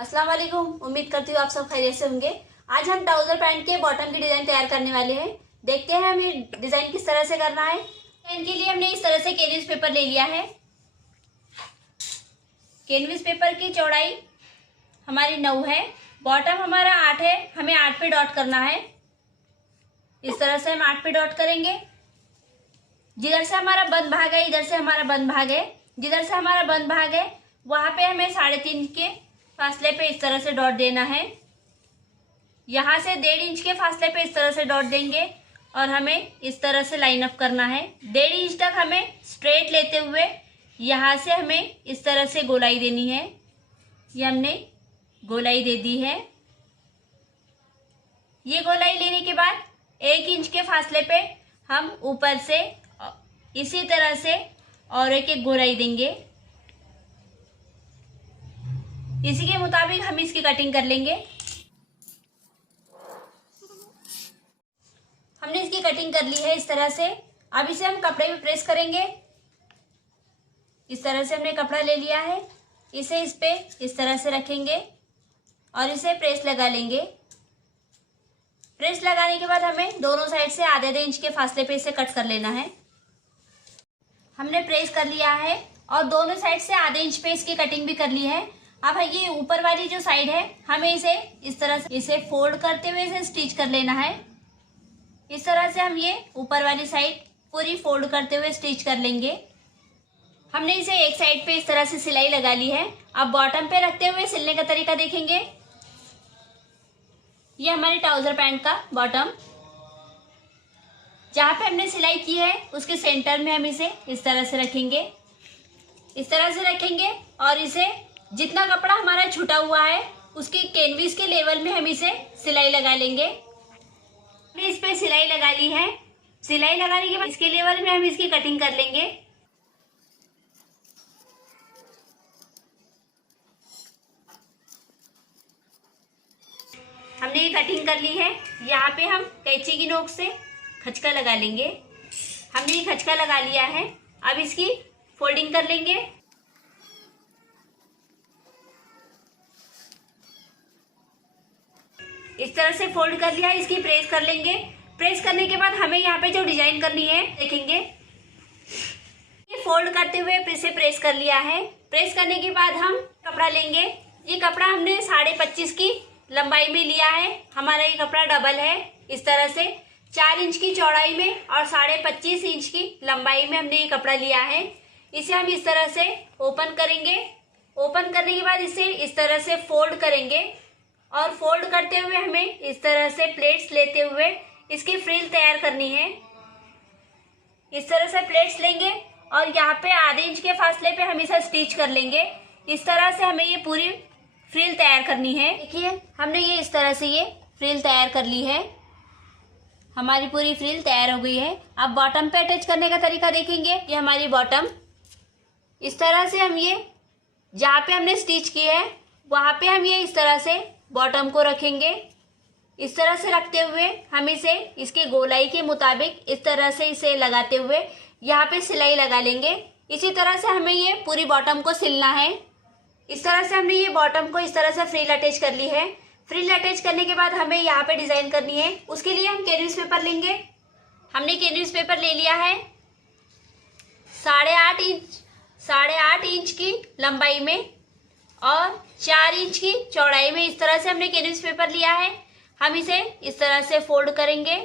अस्सलाम वालेकुम। उम्मीद करती हूँ आप सब खैरियत से होंगे। आज हम ट्राउजर पैंट के बॉटम की डिजाइन तैयार करने वाले हैं। देखते हैं हमें डिजाइन किस तरह से करना है। इनके लिए हमने इस तरह से कैनवस पेपर ले लिया है। कैनवस पेपर की चौड़ाई हमारी 9 है, बॉटम हमारा 8 है। हमें 8 पे डॉट करना है। इस तरह से हम 8 पे डॉट करेंगे। जिधर से हमारा बंद भाग है, इधर से हमारा बंद भाग है, जिधर से हमारा बंद भाग है वहां पे हमें 3.5 के फासले पे इस तरह से डॉट देना है। यहाँ से 1.5 इंच के फासले पे इस तरह से डॉट देंगे और हमें इस तरह से लाइन अप करना है। 1.5 इंच तक हमें स्ट्रेट लेते हुए यहाँ से हमें इस तरह से गोलाई देनी है। ये हमने गोलाई दे दी है। ये गोलाई लेने के बाद 1 इंच के फासले पे हम ऊपर से इसी तरह से और एक गोलाई देंगे। इसी के मुताबिक हम इसकी कटिंग कर लेंगे। हमने इसकी कटिंग कर ली है इस तरह से। अब इसे हम कपड़े पे प्रेस करेंगे। इस तरह से हमने कपड़ा ले लिया है। इसे इस पे इस तरह से रखेंगे और इसे प्रेस लगा लेंगे। प्रेस लगाने के बाद हमें दोनों साइड से आधे इंच के फासले पे इसे कट कर लेना है। हमने प्रेस कर लिया है और दोनों साइड से आधे इंच पे इसकी कटिंग भी कर ली है। अब ये ऊपर वाली जो साइड है हमें इसे इस तरह से इसे फोल्ड करते हुए इसे स्टिच कर लेना है। इस तरह से हम ये ऊपर वाली साइड पूरी फोल्ड करते हुए स्टिच कर लेंगे। हमने इसे एक साइड पे इस तरह से सिलाई लगा ली है। अब बॉटम पे रखते हुए सिलने का तरीका देखेंगे। ये हमारे ट्राउजर पैंट का बॉटम, जहाँ पे हमने सिलाई की है उसके सेंटर में हम इसे इस तरह से रखेंगे। इस तरह से रखेंगे और इसे जितना कपड़ा हमारा छूटा हुआ है उसके कैनवस के लेवल में हम इसे सिलाई लगा लेंगे। हमने इस पे सिलाई लगा ली है। सिलाई लगाने के बाद इसके लेवल में हम इसकी कटिंग कर लेंगे। हमने ये कटिंग कर ली है। यहाँ पे हम कैंची की नोक से खचका लगा लेंगे। हमने ये खचका लगा लिया है। अब इसकी फोल्डिंग कर लेंगे। इस तरह से फोल्ड कर लिया। इसकी प्रेस कर लेंगे। प्रेस करने के बाद हमें यहाँ पे जो डिजाइन करनी है देखेंगे। ये फोल्ड करते हुए इसे प्रेस कर लिया है। प्रेस करने के बाद हम कपड़ा लेंगे। ये कपड़ा हमने 25.5 की लंबाई में लिया है। हमारा ये कपड़ा डबल है। इस तरह से 4 इंच की चौड़ाई में और 25.5 इंच की लंबाई में हमने ये कपड़ा लिया है। इसे हम इस तरह से ओपन करेंगे। ओपन करने के बाद इसे इस तरह से फोल्ड करेंगे और फोल्ड करते हुए हमें इस तरह से प्लेट्स लेते हुए इसकी फ्रिल तैयार करनी है। इस तरह से प्लेट्स लेंगे और यहाँ पे आधे इंच के फासले पे हम इसे स्टिच कर लेंगे। इस तरह से हमें ये पूरी फ्रिल तैयार करनी है। देखिए हमने ये इस तरह से ये फ्रिल तैयार कर ली है। हमारी पूरी फ्रिल तैयार हो गई है। अब बॉटम पे अटैच करने का तरीका देखेंगे। ये हमारी बॉटम, इस तरह से हम ये जहाँ पे हमने स्टिच की है वहाँ पे हम ये इस तरह से बॉटम को रखेंगे। इस तरह से रखते हुए हम इसे इसके गोलाई के मुताबिक इस तरह से इसे लगाते हुए यहाँ पे सिलाई लगा लेंगे। इसी तरह से हमें ये पूरी बॉटम को सिलना है। इस तरह से हमने ये बॉटम को इस तरह से फ्रिल अटैच कर ली है। फ्रिल अटैच करने के बाद हमें यहाँ पे डिजाइन करनी है। उसके लिए हम कैनवस पेपर लेंगे। हमने कैनवस पेपर ले लिया है 8.5 इंच की लंबाई में और 4 इंच की चौड़ाई में। इस तरह से हमने कैनवस पेपर लिया है। हम इसे इस तरह से फोल्ड करेंगे।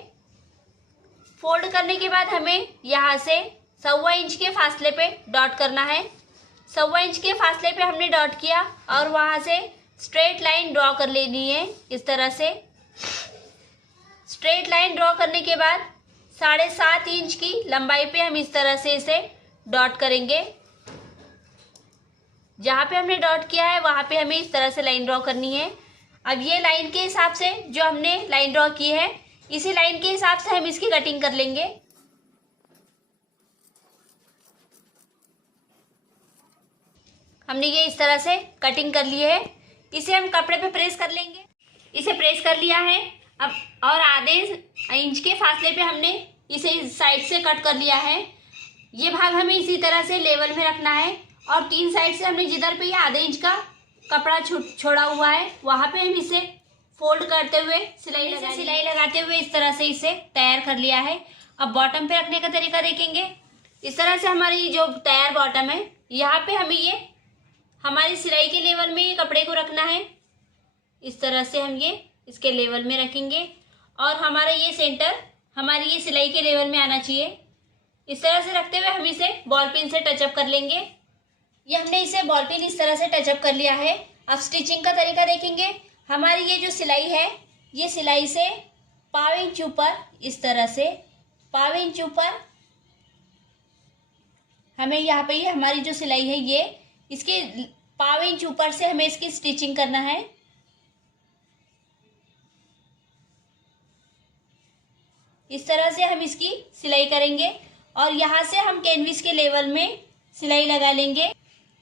फोल्ड करने के बाद हमें यहाँ से 1.25 इंच के फासले पे डॉट करना है। 1.25 इंच के फासले पे हमने डॉट किया और वहाँ से स्ट्रेट लाइन ड्रॉ कर लेनी है। इस तरह से स्ट्रेट लाइन ड्रॉ करने के बाद 7.5 इंच की लंबाई पे हम इस तरह से इसे डॉट करेंगे। जहाँ पे हमने डॉट किया है वहाँ पे हमें इस तरह से लाइन ड्रॉ करनी है। अब ये लाइन के हिसाब से जो हमने लाइन ड्रॉ की है इसी लाइन के हिसाब से हम इसकी कटिंग कर लेंगे। हमने ये इस तरह से कटिंग कर ली है। इसे हम कपड़े पे प्रेस कर लेंगे। इसे प्रेस कर लिया है। अब और आधे इंच के फासले पे हमने इसे इस साइड से कट कर लिया है। ये भाग हमें इसी तरह से लेवल में रखना है और 3 साइड से हमने जिधर पे ये आधे इंच का कपड़ा छोड़ा हुआ है वहां पे हम इसे फोल्ड करते हुए सिलाई लगाते हुए इस तरह से इसे तैयार कर लिया है। अब बॉटम पे रखने का तरीका देखेंगे। इस तरह से हमारी जो तैयार बॉटम है यहाँ पे हमें ये हमारी सिलाई के लेवल में ये कपड़े को रखना है। इस तरह से हम ये इसके लेवल में रखेंगे और हमारा ये सेंटर हमारी ये सिलाई के लेवल में आना चाहिए। इस तरह से रखते हुए हम इसे बॉल पिन से टचअप कर लेंगे। ये हमने इसे बॉल पिन इस तरह से टचअप कर लिया है। अब स्टिचिंग का तरीका देखेंगे। हमारी ये जो सिलाई है ये सिलाई से पाव इंच ऊपर इस तरह से पाव इंच ऊपर हमें यहाँ पे ये हमारी जो सिलाई है ये इसके पाव इंच ऊपर से हमें इसकी स्टिचिंग करना है। इस तरह से हम इसकी सिलाई करेंगे और यहाँ से हम कैनविस के लेवल में सिलाई लगा लेंगे।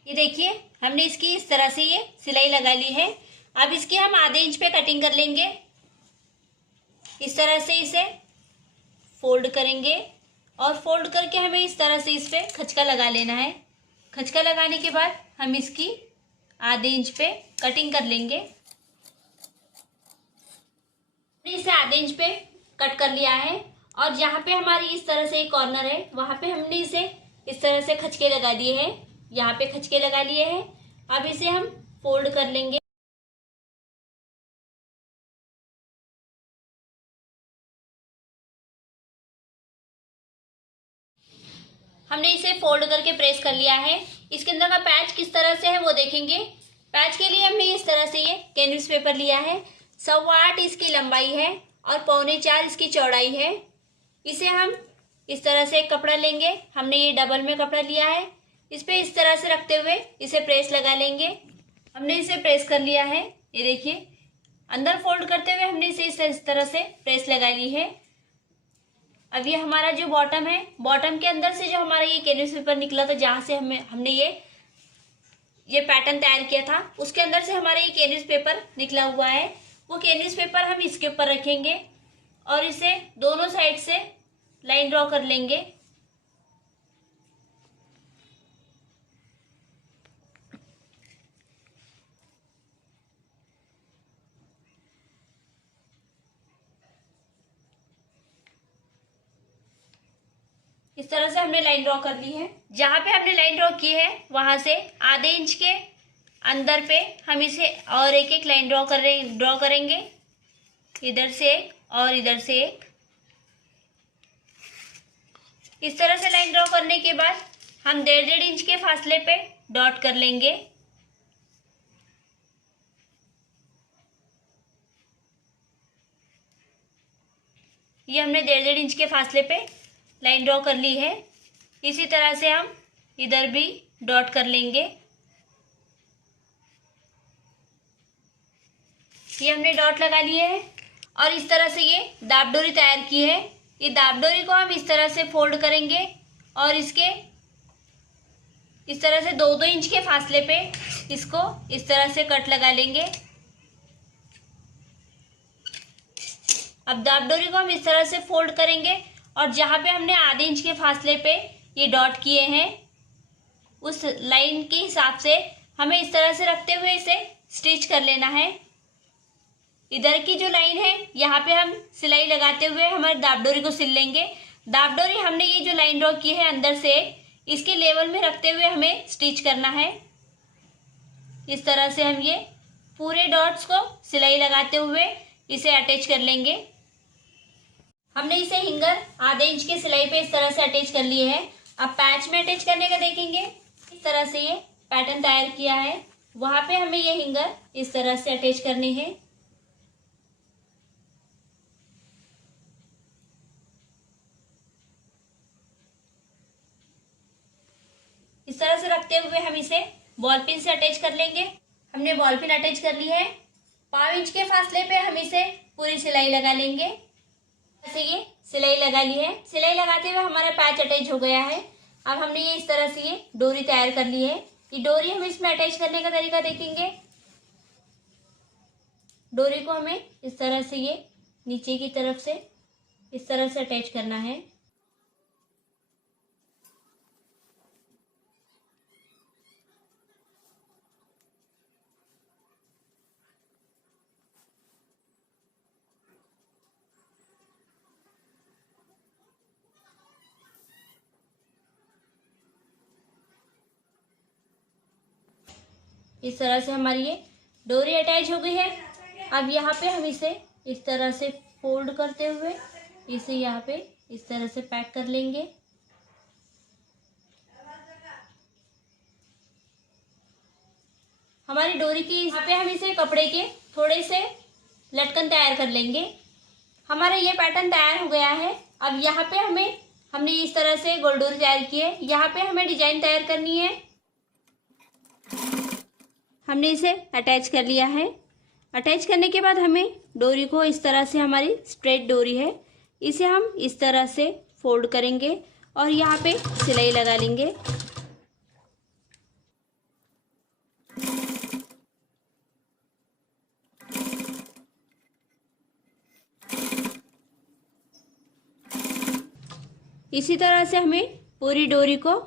ये देखिए हमने इसकी इस तरह से ये सिलाई लगा ली है। अब इसकी हम आधे इंच पे कटिंग कर लेंगे। इस तरह से इसे फोल्ड करेंगे और फोल्ड करके हमें इस तरह से इस पे खचका लगा लेना है। खचका लगाने के बाद हम इसकी आधे इंच पे कटिंग कर लेंगे। इसे आधे इंच पे कट कर लिया है और जहाँ पे हमारी इस तरह से एक कॉर्नर है वहाँ पे हमने इसे इस तरह से खचके लगा दिए हैं। यहाँ पे खचके लगा लिए हैं। अब इसे हम फोल्ड कर लेंगे। हमने इसे फोल्ड करके प्रेस कर लिया है। इसके अंदर का पैच किस तरह से है वो देखेंगे। पैच के लिए हमने इस तरह से ये कैनवस पेपर लिया है। 8.25 इसकी लंबाई है और 3.25 इसकी चौड़ाई है। इसे हम इस तरह से एक कपड़ा लेंगे। हमने ये डबल में कपड़ा लिया है। इस पे इस तरह से रखते हुए इसे प्रेस लगा लेंगे। हमने इसे प्रेस कर लिया है। ये देखिए अंदर फोल्ड करते हुए हमने इसे इस तरह से प्रेस लगा ली है। अब ये हमारा जो बॉटम है बॉटम के अंदर से जो हमारा ये कैनवस पेपर निकला था जहाँ से हमने ये पैटर्न तैयार किया था उसके अंदर से हमारा ये कैनवस पेपर निकला हुआ है। वो कैनवस पेपर हम इसके ऊपर रखेंगे और इसे दोनों साइड से लाइन ड्रॉ कर लेंगे। इस तरह से हमने लाइन ड्रॉ कर ली है। जहाँ पे हमने लाइन ड्रॉ की है वहां से आधे इंच के अंदर पे हम इसे और एक लाइन ड्रॉ करेंगे। इधर से एक और इधर से एक। इस तरह से लाइन ड्रॉ करने के बाद हम 1.5 इंच के फासले पे डॉट कर लेंगे। ये हमने 1.5 इंच के फासले पे लाइन ड्रॉ कर ली है। इसी तरह से हम इधर भी डॉट कर लेंगे। ये हमने डॉट लगा लिए है और इस तरह से ये दाब डोरी तैयार की है। ये दाब डोरी को हम इस तरह से फोल्ड करेंगे और इसके इस तरह से 2-2 इंच के फासले पे इसको इस तरह से कट लगा लेंगे। अब दाब डोरी को हम इस तरह से फोल्ड करेंगे और जहाँ पे हमने आधे इंच के फासले पे ये डॉट किए हैं उस लाइन के हिसाब से हमें इस तरह से रखते हुए इसे स्टिच कर लेना है। इधर की जो लाइन है यहाँ पे हम सिलाई लगाते हुए हमारे दाब डोरी को सिल लेंगे। दाब डोरी हमने ये जो लाइन ड्रॉ की है अंदर से इसके लेवल में रखते हुए हमें स्टिच करना है। इस तरह से हम ये पूरे डॉट्स को सिलाई लगाते हुए इसे अटैच कर लेंगे। हमने इसे हिंगर आधे इंच की सिलाई पे इस तरह से अटैच कर लिए है। अब पैच में अटैच करने का देखेंगे। इस तरह से ये पैटर्न तैयार किया है वहां पे हमें ये हिंगर इस तरह से अटैच करनी है। इस तरह से रखते हुए हम इसे बॉल पिन से अटैच कर लेंगे। हमने बॉल पिन अटैच कर ली है। 5 इंच के फासले पे हम इसे पूरी सिलाई लगा लेंगे। ऐसे ये सिलाई लगा ली है। सिलाई लगाते हुए हमारा पैच अटैच हो गया है। अब हमने ये इस तरह से ये डोरी तैयार कर ली है। ये डोरी हम इसमें अटैच करने का तरीका देखेंगे। डोरी को हमें इस तरह से ये नीचे की तरफ से इस तरह से अटैच करना है। इस तरह से हमारी ये डोरी अटैच हो गई है। अब यहाँ पे हम इसे इस तरह से फोल्ड करते हुए इसे यहाँ पे इस तरह से पैक कर लेंगे। हमारी डोरी की यहाँ पे हम इसे कपड़े के थोड़े से लटकन तैयार कर लेंगे। हमारा ये पैटर्न तैयार हो गया है। अब यहाँ पे हमने इस तरह से गोल डोरी तैयार की है। यहाँ पे हमें डिजाइन तैयार करनी है। हमने इसे अटैच कर लिया है। अटैच करने के बाद हमें डोरी को इस तरह से, हमारी स्ट्रेट डोरी है, इसे हम इस तरह से फोल्ड करेंगे और यहाँ पे सिलाई लगा लेंगे। इसी तरह से हमें पूरी डोरी को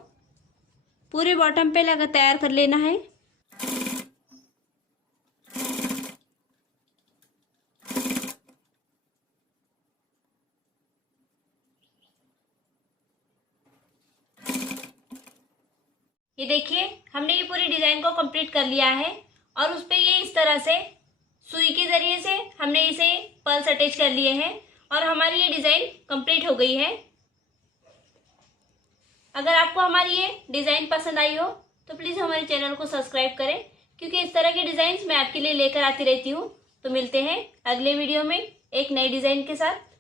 पूरे बॉटम पे लगा तैयार कर लेना है। ये देखिए, हमने ये पूरी डिजाइन को कंप्लीट कर लिया है और उस पे ये इस तरह से सुई के जरिए से हमने इसे पर्ल्स अटैच कर लिए हैं और हमारी ये डिजाइन कंप्लीट हो गई है। अगर आपको हमारी ये डिजाइन पसंद आई हो तो प्लीज हमारे चैनल को सब्सक्राइब करें, क्योंकि इस तरह के डिजाइन मैं आपके लिए लेकर आती रहती हूँ। तो मिलते हैं अगले वीडियो में एक नई डिजाइन के साथ।